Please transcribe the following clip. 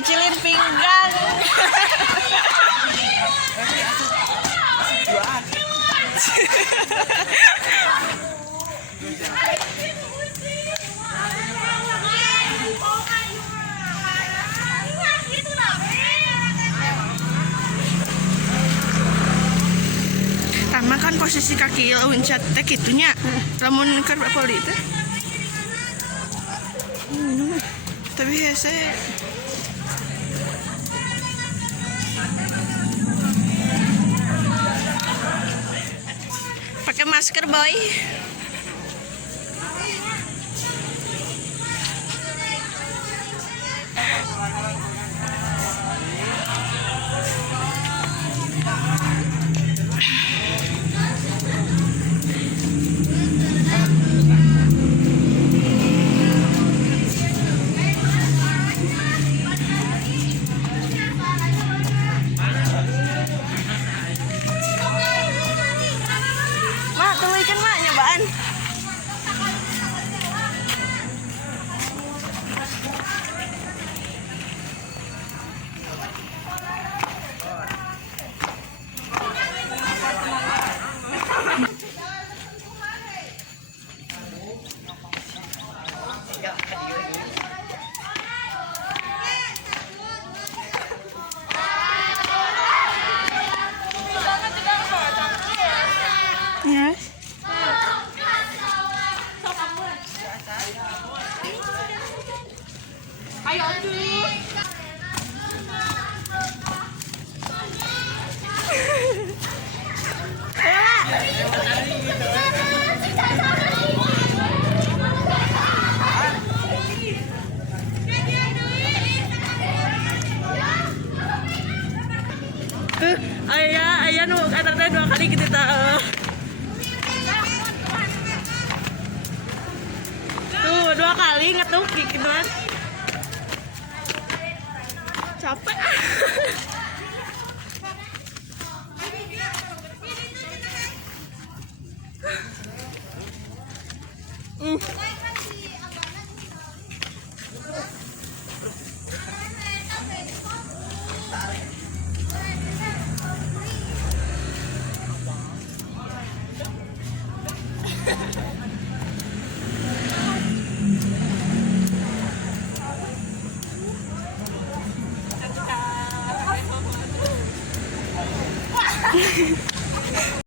ngucilin pinggang. Tama kan posisi kaki loncat teh kitunya. Lamun keur poli teh. Tapi hese pakai masker boy. Mak, tuluikan mak nyobaan. Yes. Ayo cuy. Ayah nu anaknya 2 kali gitu tahu. Tuh 2 kali ngetuk gitu kan. Capek.